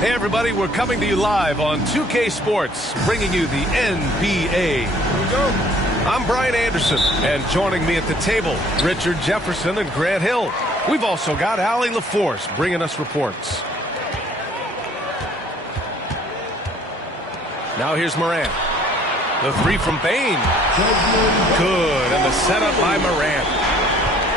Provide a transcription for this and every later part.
Hey everybody, we're coming to you live on 2K Sports, bringing you the NBA. Here we go. I'm Brian Anderson, and joining me at the table, Richard Jefferson and Grant Hill. We've also got Allie LaForce bringing us reports. Now here's Morant. The three from Bane. Good, and the setup by Morant.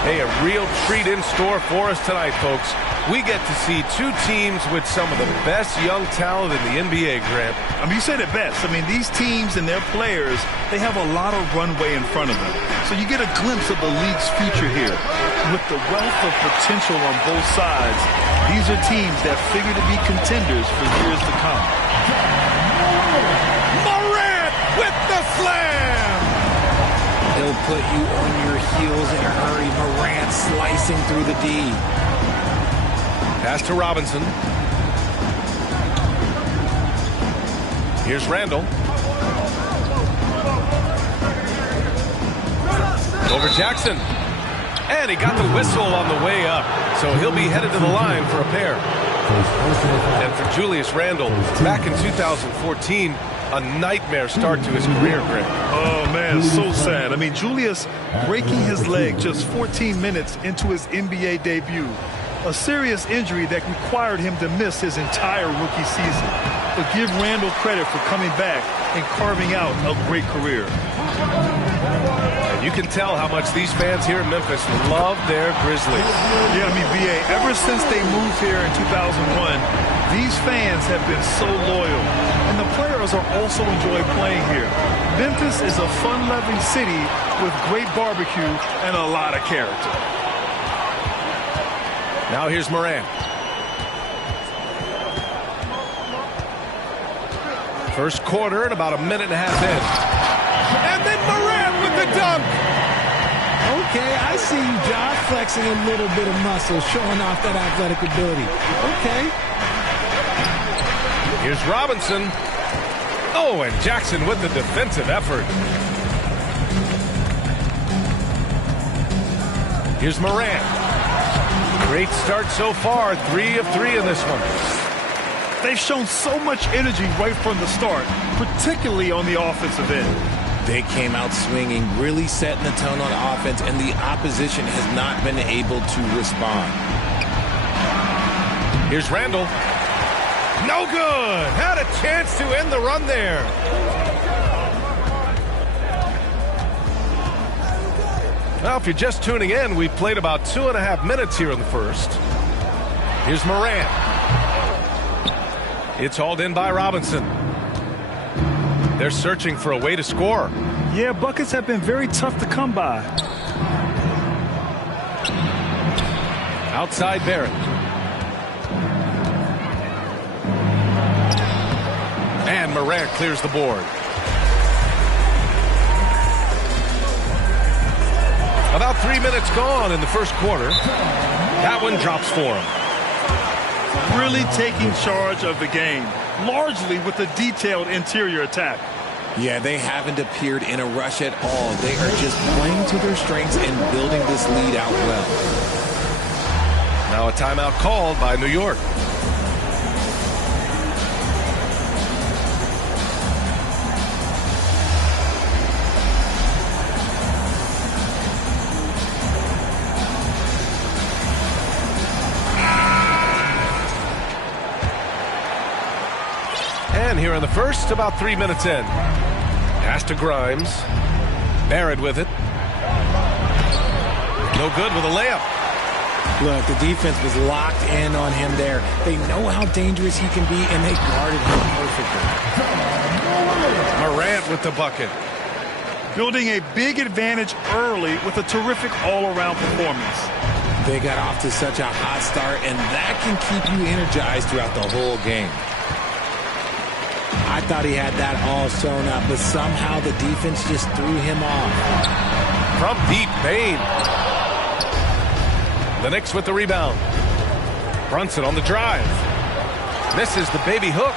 Hey, a real treat in store for us tonight, folks. We get to see two teams with some of the best young talent in the NBA, Grant. I mean, you said it best. I mean, these teams and their players, they have a lot of runway in front of them. So you get a glimpse of the league's future here. With the wealth of potential on both sides, these are teams that figure to be contenders for years to come. Morant with the slam! He'll put you on your heels in a hurry. Morant slicing through the D. Pass to Robinson. Here's Randall. Over Jackson. And he got the whistle on the way up. So he'll be headed to the line for a pair. And for Julius Randle, back in 2014, a nightmare start to his career, Greg. Oh, man, so sad. I mean, Julius breaking his leg just 14 minutes into his NBA debut. A serious injury that required him to miss his entire rookie season. But give Randall credit for coming back and carving out a great career. And you can tell how much these fans here in Memphis love their Grizzlies. Yeah, I mean, B.A., ever since they moved here in 2001, these fans have been so loyal. And the players are also enjoy playing here. Memphis is a fun-loving city with great barbecue and a lot of character. Now here's Morant. First quarter and about a minute and a half in. And then Morant with the dunk. Okay, I see you, Josh, flexing a little bit of muscle, showing off that athletic ability. Okay. Here's Robinson. Oh, and Jackson with the defensive effort. Here's Morant. Great start so far, 3 of 3 in this one. They've shown so much energy right from the start, particularly on the offensive end. They came out swinging, really setting the tone on offense, and the opposition has not been able to respond. Here's Randall. No good. Had a chance to end the run there. Now, if you're just tuning in, we've played about 2.5 minutes here in the first. Here's Morant. It's hauled in by Robinson. They're searching for a way to score. Yeah, buckets have been very tough to come by. Outside Barrett. And Morant clears the board. About 3 minutes gone in the first quarter. That one drops for him. Really taking charge of the game, largely with a detailed interior attack. Yeah, they haven't appeared in a rush at all. They are just playing to their strengths and building this lead out well. Now a timeout called by New York. And here in the first, about 3 minutes in. Pass to Grimes. Barrett with it. No good with a layup. Look, the defense was locked in on him there. They know how dangerous he can be, and they guarded him perfectly. Morant with the bucket. Building a big advantage early with a terrific all-around performance. They got off to such a hot start, and that can keep you energized throughout the whole game. I thought he had that all sewn up, but somehow the defense just threw him off. From deep, Bane. The Knicks with the rebound. Brunson on the drive. Misses the baby hook.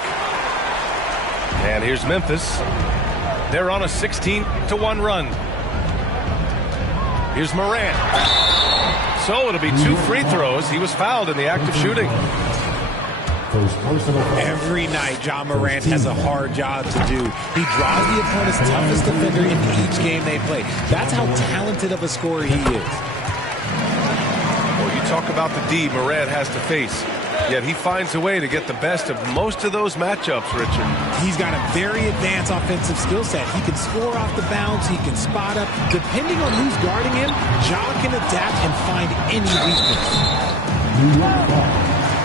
And here's Memphis. They're on a 16-1 run. Here's Morant. So it'll be 2 free throws. He was fouled in the act of shooting. Every night, Ja Morant has a hard job to do. He draws the opponent's toughest defender into each game they play. That's how talented of a scorer he is. Well, you talk about the D Morant has to face, yet he finds a way to get the best of most of those matchups, Richard. He's got a very advanced offensive skill set. He can score off the bounce. He can spot up. Depending on who's guarding him, Ja can adapt and find any weakness.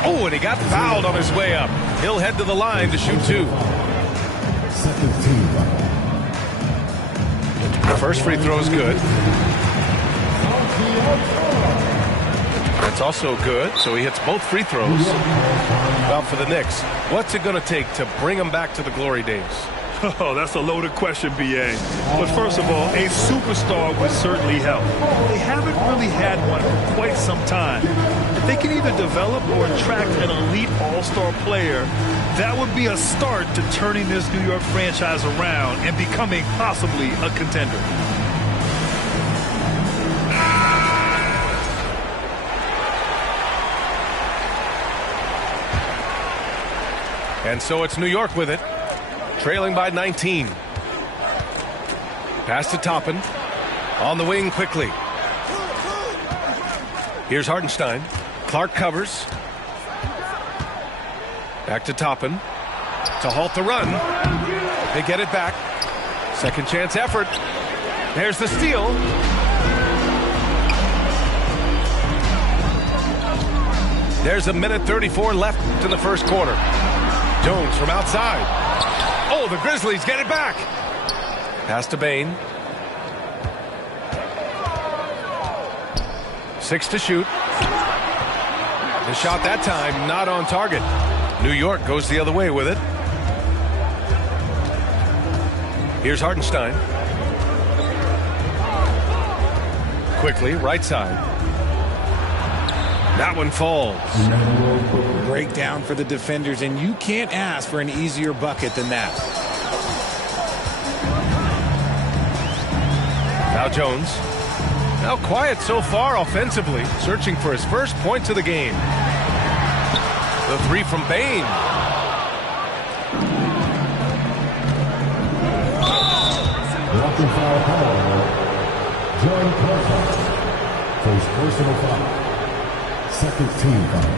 Oh, and he got fouled on his way up. He'll head to the line to shoot two. First free throw is good. That's also good, so he hits both free throws. Well, for the Knicks, what's it going to take to bring them back to the glory days? Oh, that's a loaded question, B.A. But first of all, a superstar would certainly help. They haven't really had one for quite some time. If they can either develop or attract an elite all-star player, that would be a start to turning this New York franchise around and becoming possibly a contender. And so it's New York with it, trailing by 19. Pass to Toppin. On the wing quickly. Here's Hartenstein. Clark covers. Back to Toppin. To halt the run. They get it back. Second chance effort. There's the steal. There's a minute 34 left in the first quarter. Jones from outside. Oh, the Grizzlies get it back. Pass to Bane. 6 to shoot. The shot that time not on target. New York goes the other way with it. Here's Hartenstein. Quickly, right side. That one falls. Breakdown for the defenders, and you can't ask for an easier bucket than that. Now Jones. Now quiet so far offensively, searching for his first points of the game. The three from Bane. Walking foul penalty. John Carter. First personal foul. Second team foul.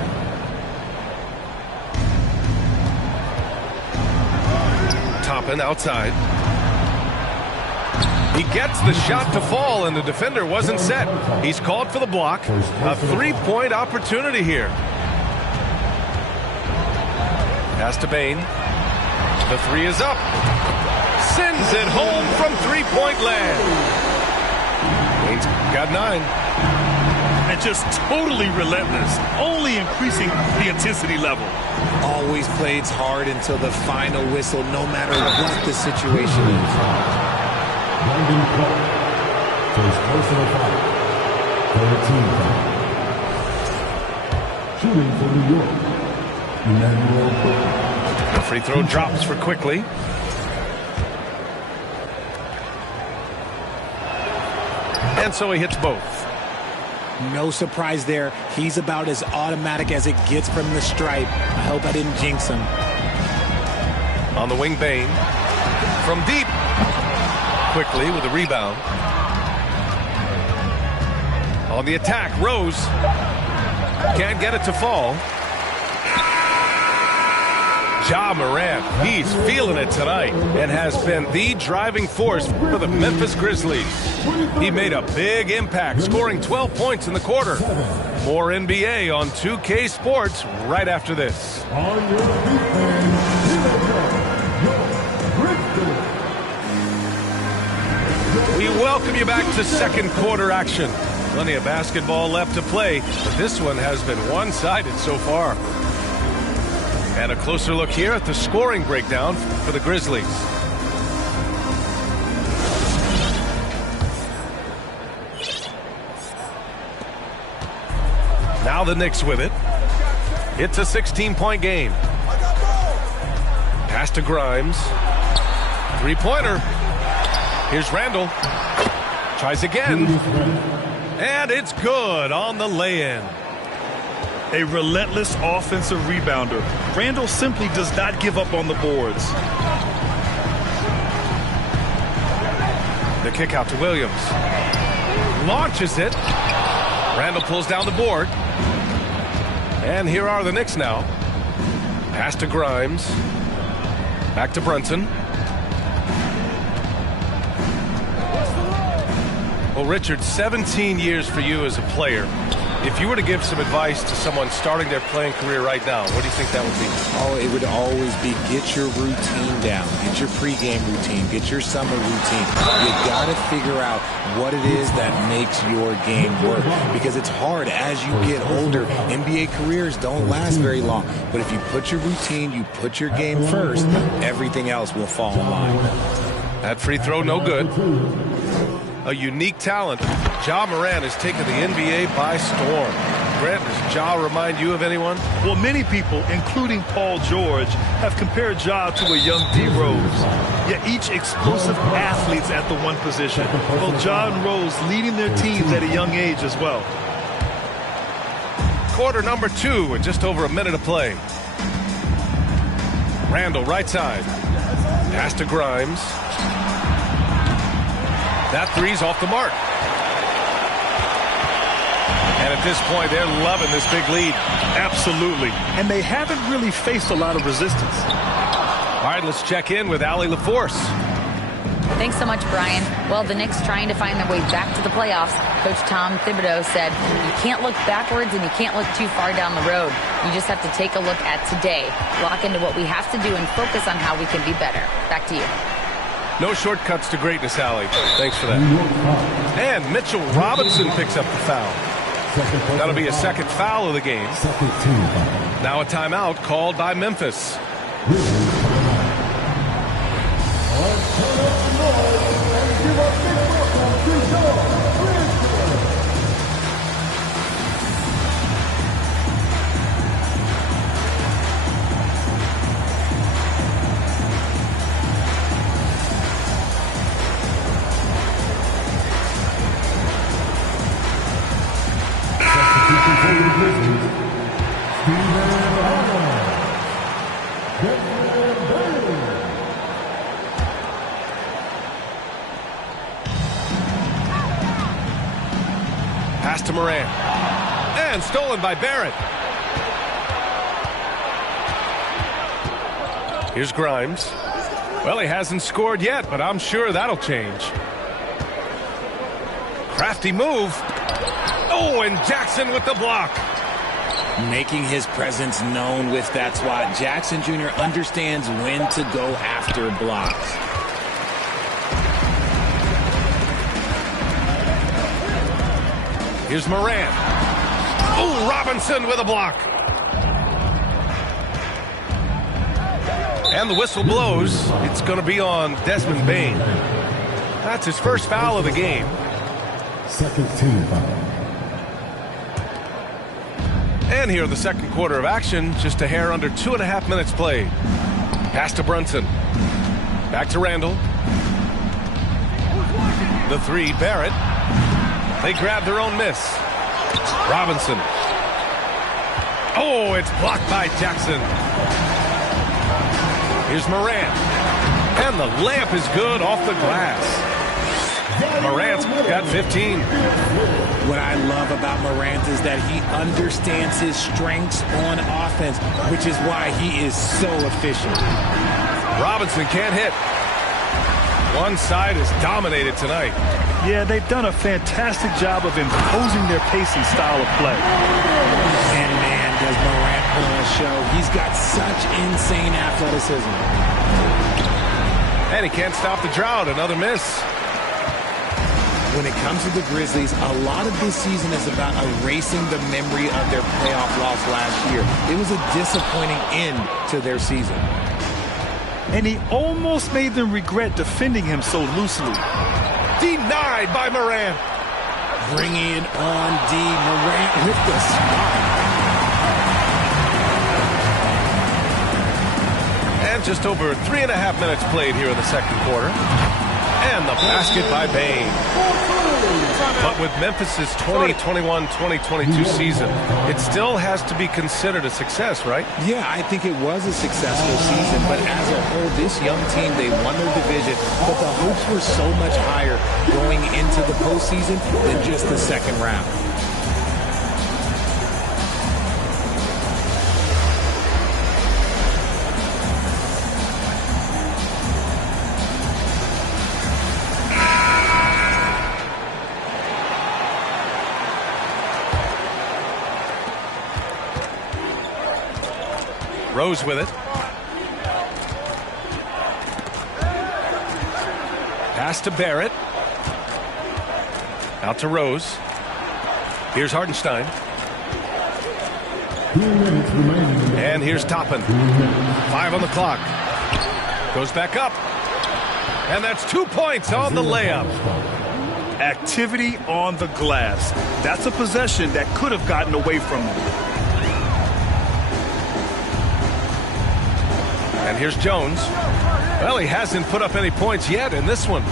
Toppin outside. He gets the shot to fall, and the defender wasn't set. He's called for the block. A three-point opportunity here. Pass to Bane. The three is up. Sends it home from three-point land. Bane's got 9. And just totally relentless, only increasing the intensity level. Always plays hard until the final whistle, no matter what the situation is. Brandon Clark. First personal foul. Third team foul. Shooting for New York. Emmanuel Quickly. The free throw drops for Quickly. And so he hits both. No surprise there. He's about as automatic as it gets from the stripe. I hope I didn't jinx him. On the wing, Bane. From deep. Quickly with a rebound. On the attack, Rose. Can't get it to fall. Ja Morant, he's feeling it tonight and has been the driving force for the Memphis Grizzlies. He made a big impact, scoring 12 points in the quarter. More NBA on 2K Sports right after this. On your defense, We welcome you back to second quarter action. Plenty of basketball left to play, but this one has been one-sided so far. And a closer look here at the scoring breakdown for the Grizzlies. Now the Knicks with it. It's a 16-point game. Pass to Grimes. Three-pointer. Here's Randall. Tries again. And it's good on the lay-in. A relentless offensive rebounder. Randall simply does not give up on the boards. The kick out to Williams. Launches it. Randall pulls down the board. And here are the Knicks now. Pass to Grimes. Back to Brunson. Well, Richard, 17 years for you as a player. If you were to give some advice to someone starting their playing career right now, what do you think that would be? Oh, it would always be get your routine down. Get your pregame routine. Get your summer routine. You got to figure out what it is that makes your game work. Because it's hard as you get older. NBA careers don't last very long. But if you put your routine, you put your game first, everything else will fall in line. That free throw, no good. A unique talent. Ja Morant has taken the NBA by storm. Grant, does Ja remind you of anyone? Well, many people, including Paul George, have compared Ja to a young D. Rose. Yet each explosive athletes at the one position. Both Ja and Rose leading their teams at a young age as well. Quarter number 2 with just over a minute of play. Randall, right side. Pass to Grimes. That three's off the mark. And at this point, they're loving this big lead. Absolutely. And they haven't really faced a lot of resistance. All right, let's check in with Allie LaForce. Thanks so much, Brian. Well, the Knicks trying to find their way back to the playoffs. Coach Tom Thibodeau said, you can't look backwards and you can't look too far down the road. You just have to take a look at today, lock into what we have to do, and focus on how we can be better. Back to you. No shortcuts to greatness, Allie. Thanks for that. And Mitchell Robinson picks up the foul. That'll be a second foul of the game. Now a timeout called by Memphis. Pass to Morant. And stolen by Barrett. Here's Grimes. Well, he hasn't scored yet, but I'm sure that'll change. Crafty move. Oh, and Jackson with the block. Making his presence known with that swat. Jackson Jr. understands when to go after blocks. Here's Morant. Oh, Robinson with a block. And the whistle blows. It's going to be on Desmond Bane. That's his first foul of the game. Second team foul. And here in the second quarter of action, just a hair under 2.5 minutes played. Pass to Brunson. Back to Randall. The three, Barrett. They grab their own miss. Robinson. Oh, it's blocked by Jackson. Here's Morant. And the layup is good off the glass. Morant's got 15. What I love about Morant is that he understands his strengths on offense, which is why he is so efficient. Robinson can't hit. One side is dominated tonight. Yeah, they've done a fantastic job of imposing their pace and style of play. And man, does Morant put on a show. He's got such insane athleticism. And he can't stop the drought. Another miss. When it comes to the Grizzlies, a lot of this season is about erasing the memory of their playoff loss last year. It was a disappointing end to their season. And he almost made them regret defending him so loosely. Denied by Morant. Bringing on D. Morant with the spot. And just over 3.5 minutes played here in the second quarter. And the basket by Bane. But with Memphis's 2021-2022 season, it still has to be considered a success, right? Yeah, I think it was a successful season, but as a whole, this young team, they won their division, but the hopes were so much higher going into the postseason than just the second round. Rose with it. Pass to Barrett. Out to Rose. Here's Hartenstein. 2 minutes remaining. And here's Toppin. 5 on the clock. Goes back up. And that's 2 points on the layup. Activity on the glass. That's a possession that could have gotten away from him. And here's Jones. Well, he hasn't put up any points yet in this one.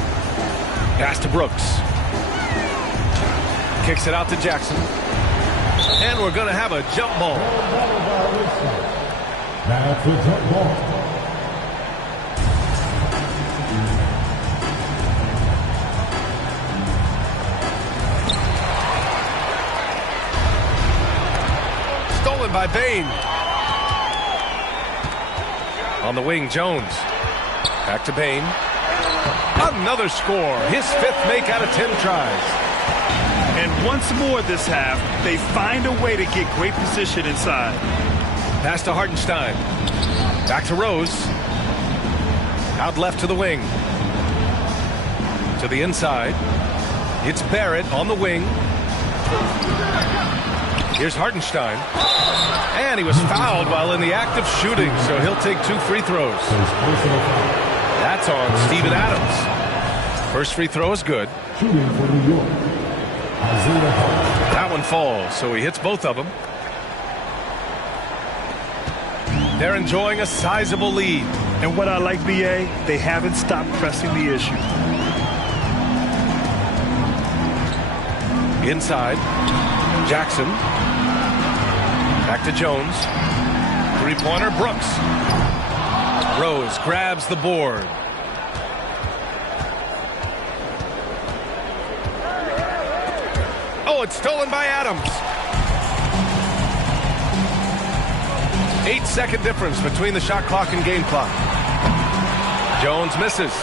Pass to Brooks. Kicks it out to Jackson. And we're going to have a jump ball. That's a jump ball. Stolen by Bane. On the wing, Jones. Back to Bane. Another score. His 5th make out of 10 tries. And once more this half, they find a way to get great position inside. Pass to Hartenstein. Back to Rose. Out left to the wing. To the inside. It's Barrett on the wing. Here's Hartenstein. And he was fouled while in the act of shooting, so he'll take 2 free throws. That's on Steven Adams. First free throw is good. Shooting for New York. Isaiah Hartenstein. That one falls, so he hits both of them. They're enjoying a sizable lead. And what I like, BA, they haven't stopped pressing the issue. Inside. Jackson. Back to Jones. Three-pointer, Brooks. Rose grabs the board. Oh, it's stolen by Adams. 8-second difference between the shot clock and game clock. Jones misses.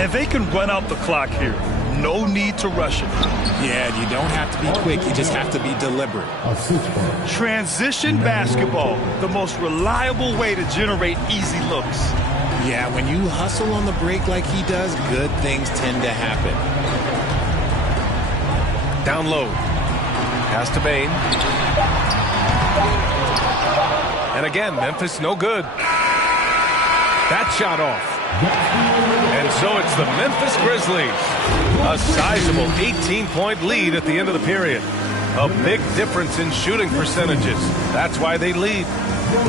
And they can run out the clock here. No need to rush it. Yeah, you don't have to be quick. You just have to be deliberate. Transition basketball, the most reliable way to generate easy looks. Yeah, when you hustle on the break like he does, good things tend to happen. Down low. Pass to Bane. And again, Memphis no good. That shot off. And so it's the Memphis Grizzlies. A sizable 18-point lead at the end of the period. A big difference in shooting percentages. That's why they lead.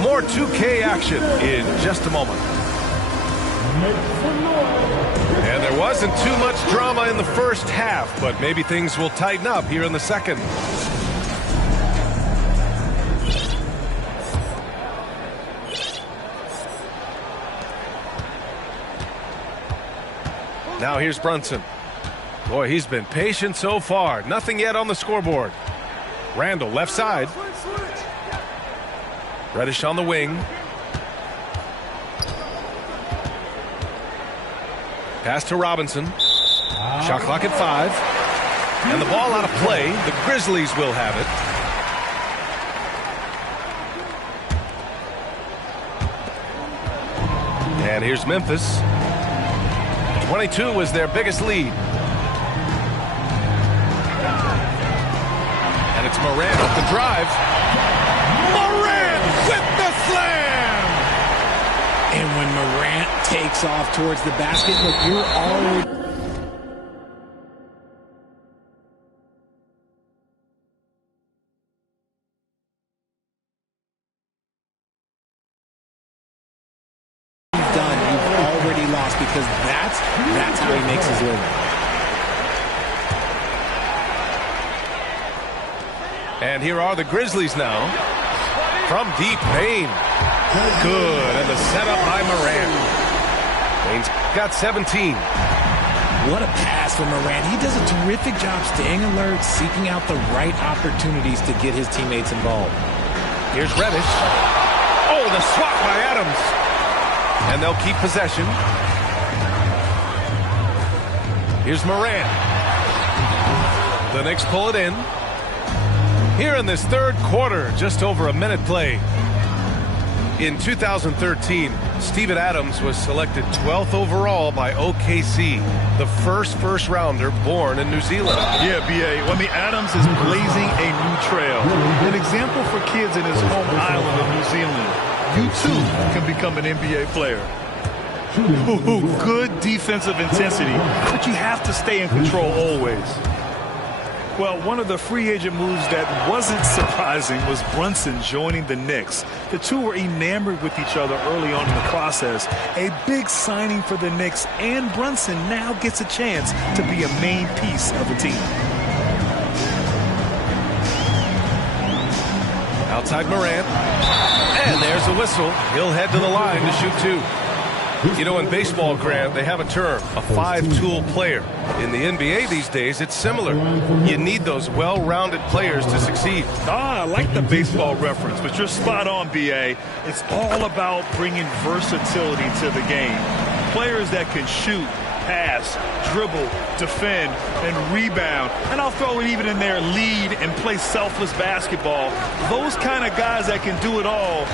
More 2K action in just a moment. And there wasn't too much drama in the first half, but maybe things will tighten up here in the second. Now here's Brunson. Boy, he's been patient so far. Nothing yet on the scoreboard. Randall, left side. Reddish on the wing. Pass to Robinson. Shot clock at 5. And the ball out of play. The Grizzlies will have it. And here's Memphis. 22 was their biggest lead. And it's Morant up the drive. Morant with the slam! And when Morant takes off towards the basket, look, you're already... because that's how he makes his living. And here are the Grizzlies now. From deep, Payne. Good, and the setup by Morant. Payne's got 17. What a pass from Morant. He does a terrific job staying alert, seeking out the right opportunities to get his teammates involved. Here's Reddish. Oh, the swat by Adams. And they'll keep possession. Here's Morant. The Knicks pull it in. Here in this third quarter, just over a minute play. In 2013, Steven Adams was selected 12th overall by OKC, the first rounder born in New Zealand. Yeah, B.A. I mean, Adams is blazing a new trail. An example for kids in his home island of New Zealand. You, too, can become an NBA player. Good defensive intensity, but you have to stay in control always. Well, one of the free agent moves that wasn't surprising was Brunson joining the Knicks. The two were enamored with each other early on in the process. A big signing for the Knicks, and Brunson now gets a chance to be a main piece of the team. Outside Morant. And there's a whistle. He'll head to the line to shoot two. You know, in baseball, Grant, they have a term, a five-tool player. In the NBA these days, it's similar. You need those well-rounded players to succeed. I like the baseball reference, but you're spot on, B.A. It's all about bringing versatility to the game. Players that can shoot, pass, dribble, defend, and rebound. And I'll throw it even in there, lead and play selfless basketball. Those kind of guys that can do it all,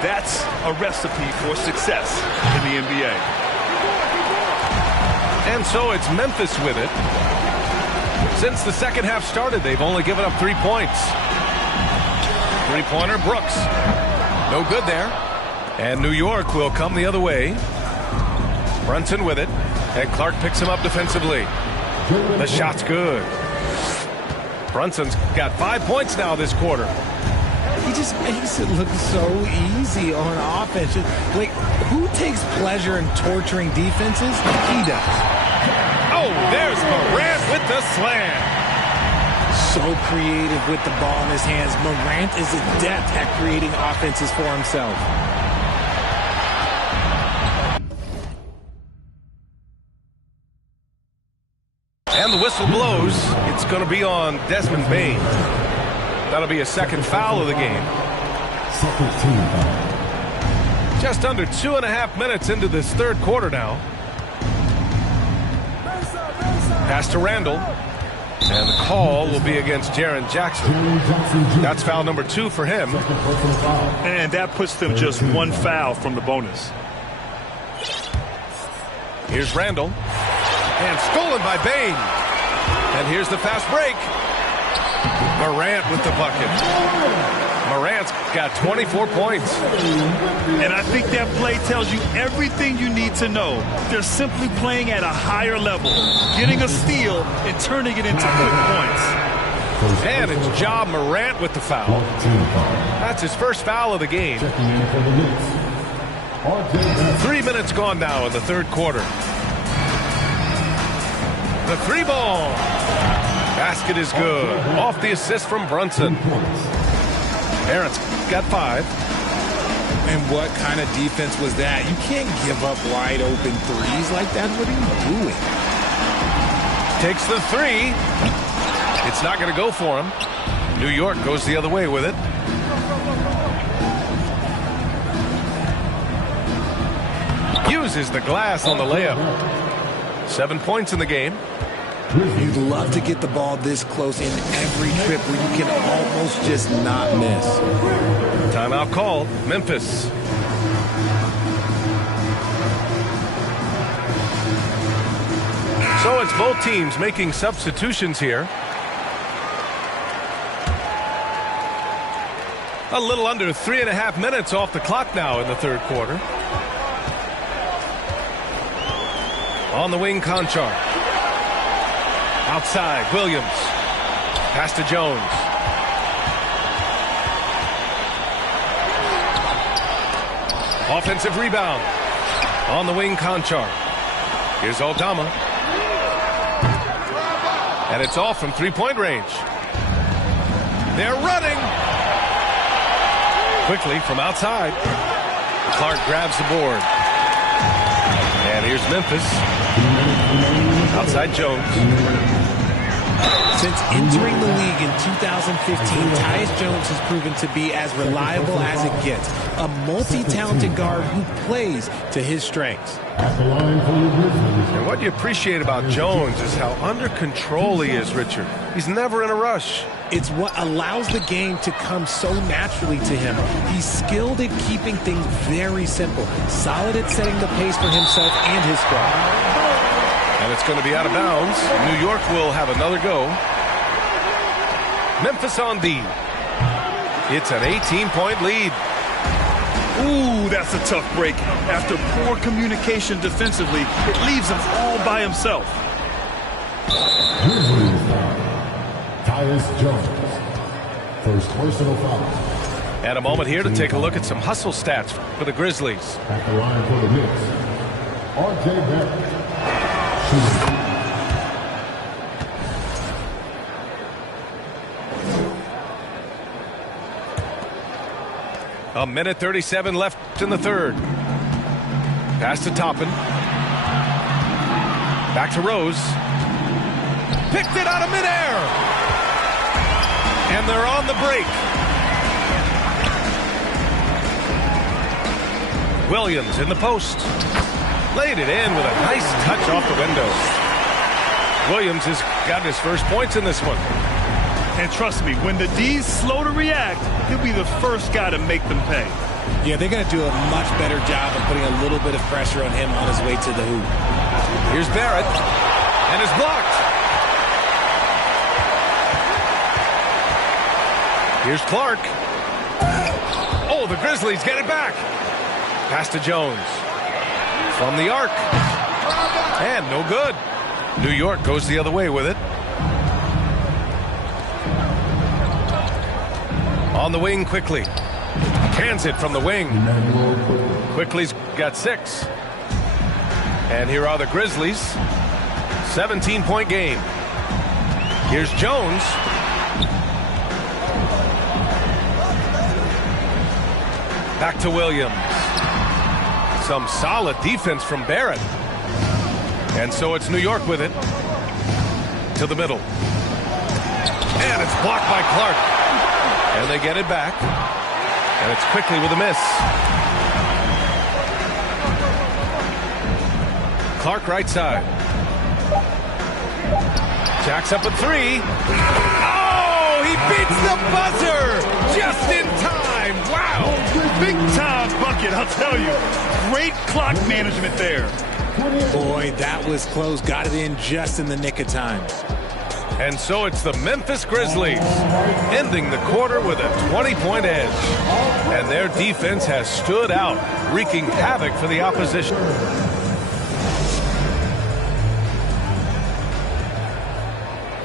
that's a recipe for success in the NBA. And so it's Memphis with it. Since the second half started, they've only given up 3 points. Three-pointer, Brooks. No good there. And New York will come the other way. Brunson with it. And Clark picks him up defensively. The shot's good. Brunson's got 5 points now this quarter. He just makes it look so easy on offense. Like, who takes pleasure in torturing defenses? He does. Oh, there's Morant with the slam. So creative with the ball in his hands. Morant is adept at creating offenses for himself. And the whistle blows. It's going to be on Desmond Bane. That'll be a second foul of the game. Just under 2.5 minutes into this third quarter now. Pass to Randall. And the call will be against Jaren Jackson. That's foul number 2 for him. And that puts them just one foul from the bonus. Here's Randall. And stolen by Bane. And here's the fast break. Morant with the bucket. Morant's got 24 points. And I think that play tells you everything you need to know. They're simply playing at a higher level, getting a steal and turning it into quick points. And it's Ja Morant with the foul. That's his first foul of the game. 3 minutes gone now in the third quarter. The three ball. Basket is good. Off the assist from Brunson. Barrett's got 5. And what kind of defense was that? You can't give up wide open threes like that. What are you doing? Takes the 3. It's not going to go for him. New York goes the other way with it. Uses the glass on the layup. 7 points in the game. You'd love to get the ball this close in every trip where you can almost just not miss. Timeout called. Memphis. So it's both teams making substitutions here. A little under 3.5 minutes off the clock now in the third quarter. On the wing, Conchar. Outside, Williams. Pass to Jones. Offensive rebound. On the wing, Conchar. Here's Aldama. And it's off from three-point range. They're running. Quickly from outside. Clark grabs the board. And here's Memphis. Outside Jones. Since entering the league in 2015, Tyus Jones has proven to be as reliable as it gets. A multi-talented guard who plays to his strengths. And what you appreciate about Jones is how under control he is, Richard. He's never in a rush. It's what allows the game to come so naturally to him. He's skilled at keeping things very simple, solid at setting the pace for himself and his squad. And it's going to be out of bounds. New York will have another go. Memphis on D. It's an 18-point lead. Ooh, that's a tough break. After poor communication defensively, it leaves him all by himself. Tyus Jones. First personal foul. And a moment here to take a look at some hustle stats for the Grizzlies. At the line for the Knicks, R.J. Barrett. A minute 37 left in the third. Pass to Toppin. Back to Rose. Picked it out of midair. And they're on the break. Williams in the post. Laid it in with a nice touch off the window. Williams has got his first points in this one. And trust me, when the D's slow to react, he'll be the first guy to make them pay. Yeah, they're going to do a much better job of putting a little bit of pressure on him on his way to the hoop. Here's Barrett. And it's blocked. Here's Clark. Oh, the Grizzlies get it back. Pass to Jones. From the arc. And no good. New York goes the other way with it. On the wing quickly. Cans it from the wing. Quickly's got 6. And here are the Grizzlies. 17-point game. Here's Jones. Back to Williams. Some solid defense from Barrett. And so it's New York with it. To the middle. And it's blocked by Clark. And they get it back. And it's Quickly with a miss. Clark right side. Jacks up a 3. Oh, he beats the buzzer just in time. Wow. Big time bucket, I'll tell you. Great clock management there. Boy, that was close. Got it in just in the nick of time. And so it's the Memphis Grizzlies ending the quarter with a 20-point edge. And their defense has stood out, wreaking havoc for the opposition.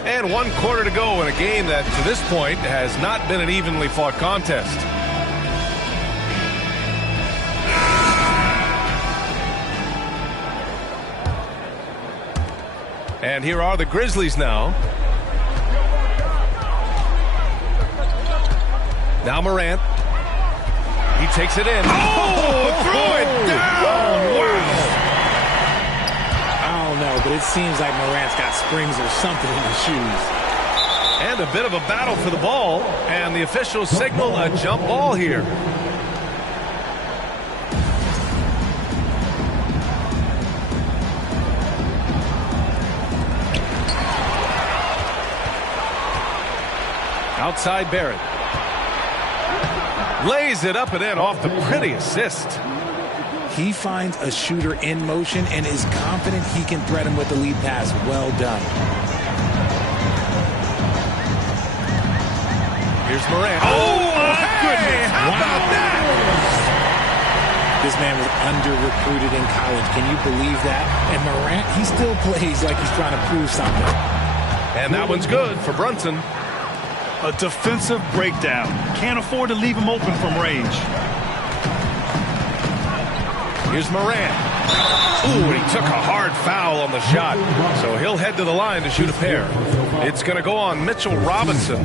And 1 quarter to go in a game that, to this point, has not been an evenly fought contest. And here are the Grizzlies now. Now Morant. He takes it in. Oh, threw it down. Wow. I don't know, but it seems like Morant's got springs or something in his shoes. And a bit of a battle for the ball. And the officials signal a jump ball here. Outside Barrett. Lays it up and in off the pretty assist. He finds a shooter in motion and is confident he can thread him with the lead pass. Well done. Here's Morant. Oh, my goodness. How about that? This man was under-recruited in college. Can you believe that? And Morant, he still plays like he's trying to prove something. And that one's good for Brunson. A defensive breakdown. Can't afford to leave him open from range. Here's Morant. Ooh, and he took a hard foul on the shot. So he'll head to the line to shoot a pair. It's going to go on Mitchell Robinson.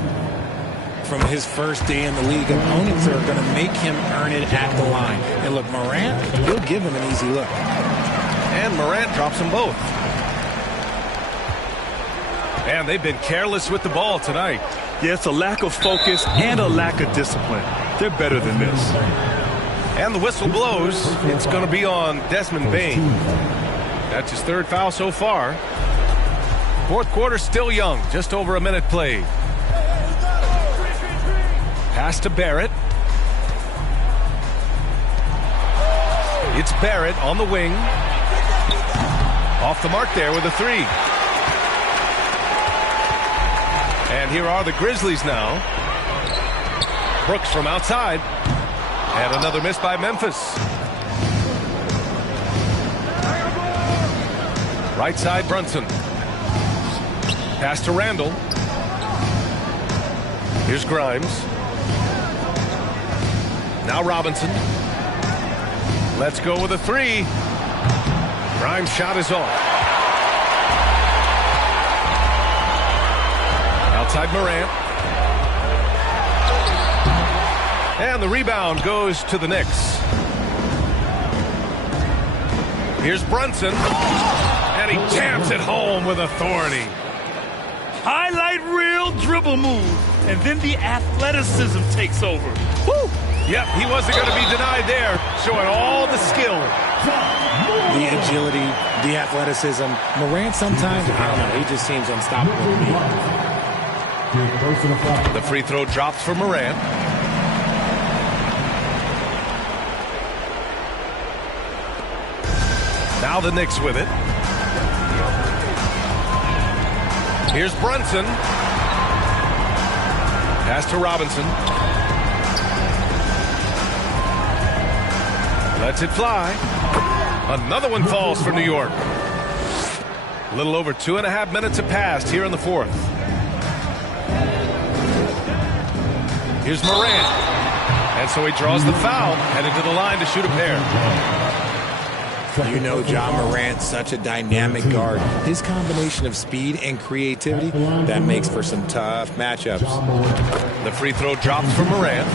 From his first day in the league, opponents are going to make him earn it at the line. And look, Morant, he'll give him an easy look. And Morant drops them both. And they've been careless with the ball tonight. Yeah, it's a lack of focus and a lack of discipline. They're better than this. And the whistle blows. It's going to be on Desmond Bane. That's his third foul so far. Fourth quarter still young. Just over a minute played. Pass to Barrett. It's Barrett on the wing. Off the mark there with a three. And here are the Grizzlies now. Brooks from outside. And another miss by Memphis. Right side Brunson. Pass to Randall. Here's Grimes. Now Robinson. Let's go with a three. Grimes' shot is off. Outside Morant. And the rebound goes to the Knicks. Here's Brunson. And he jams it home with authority. Highlight reel dribble move. And then the athleticism takes over. Woo! Yep, he wasn't going to be denied there. Showing all the skill. The agility, the athleticism. Morant sometimes, I don't know, he just seems unstoppable to me. The free throw drops for Morant. Now the Knicks with it. Here's Brunson. Pass to Robinson. Lets it fly. Another one falls for New York. A little over 2.5 minutes have passed here in the fourth. Here's Morant. And so he draws the foul, headed to the line to shoot a pair. You know Ja Morant, such a dynamic guard. His combination of speed and creativity, that makes for some tough matchups. The free throw drops for Morant.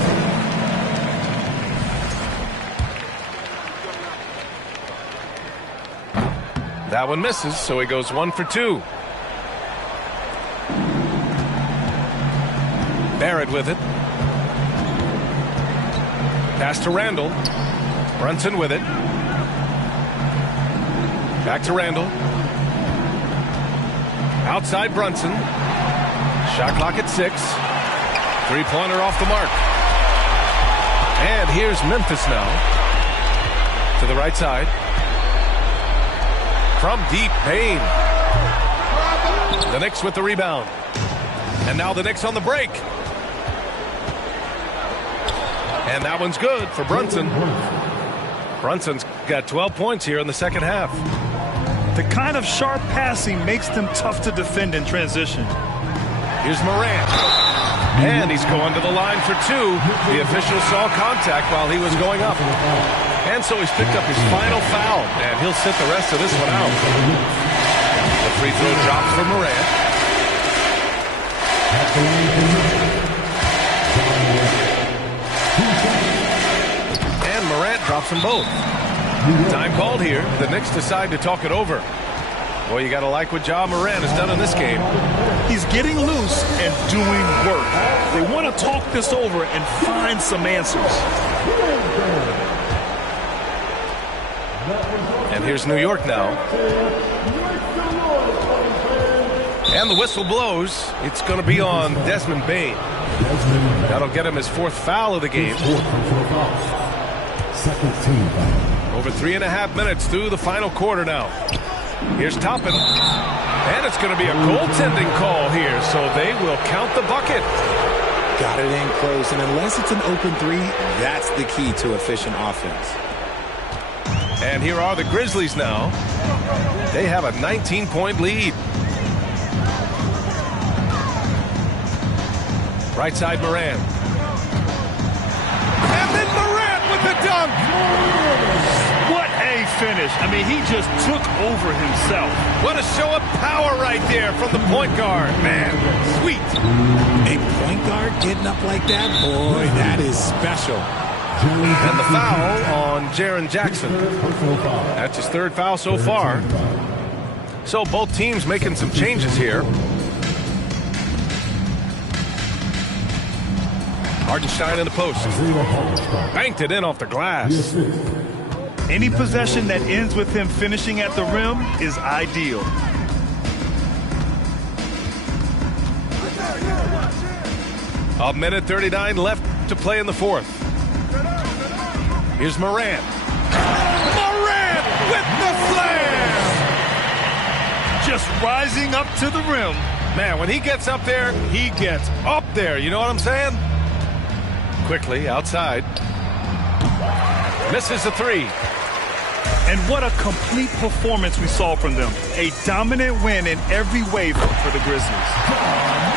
That one misses, so he goes 1 for 2. Barrett with it. Pass to Randall. Brunson with it. Back to Randall. Outside Brunson. Shot clock at 6. Three-pointer off the mark. And here's Memphis now. To the right side. From deep, Payne. The Knicks with the rebound. And now the Knicks on the break. And that one's good for Brunson. Brunson's got 12 points here in the second half. The kind of sharp passing makes them tough to defend in transition. Here's Morant. And he's going to the line for 2. The official saw contact while he was going up. And so he's picked up his final foul. And he'll sit the rest of this one out. The free throw drops for Morant. And Morant drops them both. Time called here. The Knicks decide to talk it over. Boy, you got to like what Ja Morant has done in this game. He's getting loose and doing work. They want to talk this over and find some answers. And here's New York now. And the whistle blows. It's going to be on Desmond Bane. That'll get him his 4th foul of the game. Over 3.5 minutes through the final quarter now. Here's Toppin. And it's going to be a goaltending call here, so they will count the bucket. Got it in close, and unless it's an open 3, that's the key to efficient offense. And here are the Grizzlies now. They have a 19-point lead. Right side Morant. And then Morant with the dunk. What a finish. I mean, he just took over himself. What a show of power right there from the point guard. Man, sweet. A point guard getting up like that? Boy, that is special. And the foul on Jaren Jackson. That's his third foul so far. So both teams making some changes here. Hartenstein in the post. Banked it in off the glass. Any possession that ends with him finishing at the rim is ideal. A minute 39 left to play in the fourth. Here's Morant. Morant with the slam! Just rising up to the rim. Man, when he gets up there, he gets up there. You know what I'm saying? Quickly, outside. Misses the three. And what a complete performance we saw from them. A dominant win in every way for the Grizzlies.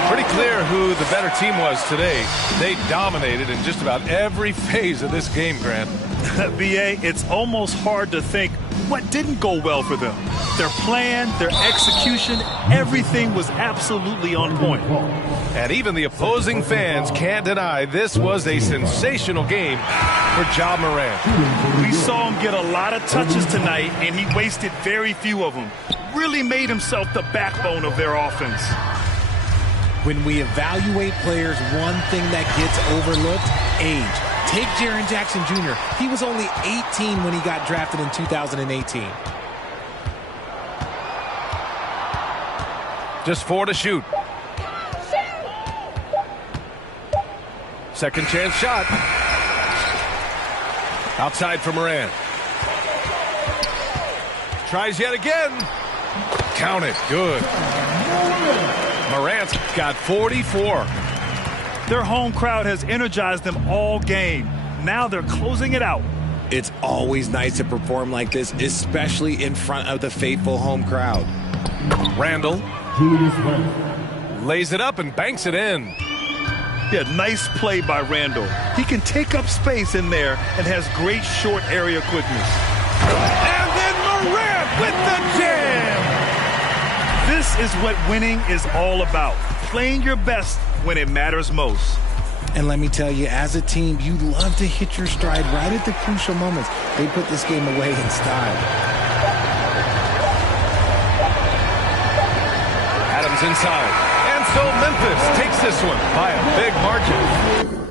Pretty clear who the better team was today. They dominated in just about every phase of this game, Grant. B.A., it's almost hard to think what didn't go well for them. Their plan, their execution, everything was absolutely on point. And even the opposing fans can't deny this was a sensational game for Ja Morant. We saw him get a lot of touches tonight, and he wasted very few of them. Really made himself the backbone of their offense. When we evaluate players, one thing that gets overlooked, age. Take Jaren Jackson Jr. He was only 18 when he got drafted in 2018. Just 4 to shoot. Second chance shot. Outside for Morant. Tries yet again. Count it. Good. Morant's got 44. Their home crowd has energized them all game. Now they're closing it out. It's always nice to perform like this, especially in front of the faithful home crowd. Randall lays it up and banks it in. Yeah, nice play by Randall. He can take up space in there and has great short area quickness. And then Morant with the jam. This is what winning is all about. Playing your best when it matters most. And let me tell you, as a team, you love to hit your stride right at the crucial moments. They put this game away in style. Adams inside. And so Memphis takes this one by a big margin.